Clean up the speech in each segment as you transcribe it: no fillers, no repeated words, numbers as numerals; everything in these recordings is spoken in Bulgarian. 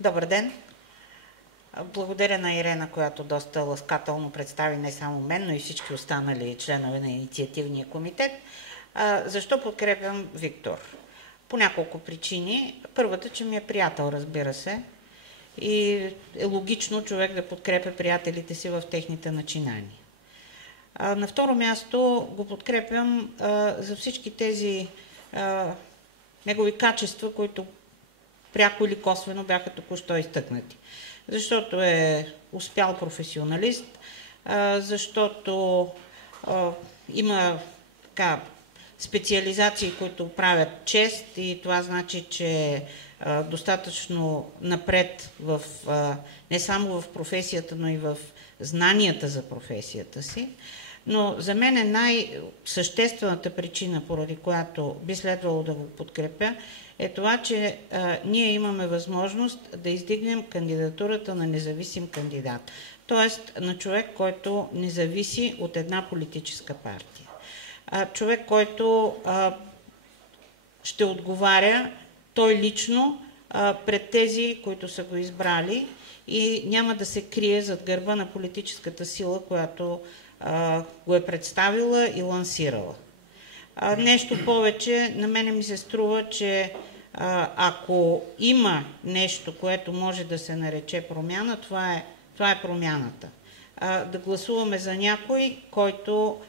Добър ден! Благодаря на Ирена, която доста ласкателно представи не само мен, но и всички останали членове на инициативния комитет. Защо подкрепям Виктор? По няколко причини. Първата, че ми е приятел, разбира се, и е логично човек да подкрепя приятелите си в техните начинания. На второ място го подкрепям за всички тези негови качества, които пряко или косвено бяха току-що изтъкнати. Защото е успял професионалист, защото има специализации, които правят чест, и това значи, че е достатъчно напред не само в професията, но и в знанията за професията си. Но за мен е най-съществената причина, поради която би следвало да го подкрепя, е това, че ние имаме възможност да издигнем кандидатурата на независим кандидат. Тоест на човек, който не зависи от една политическа партия. Човек, който ще отговаря той лично пред тези, които са го избрали, и няма да се крие зад гърба на политическата сила, която го е представила и лансирала. Нещо повече, на мене ми се струва, че ако има нещо, което може да се нарече промяна, това е промяната. Да гласуваме за някой, който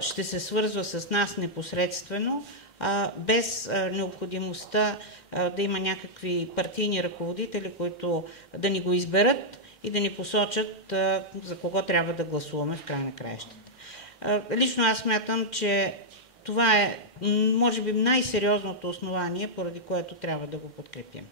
ще се свързва с нас непосредствено, без необходимостта да има някакви партийни ръководители, които да ни го изберат и да ни посочат за кого трябва да гласуваме в край на краищата. Лично аз смятам, че това е, може би, най-сериозното основание, поради което трябва да го подкрепим.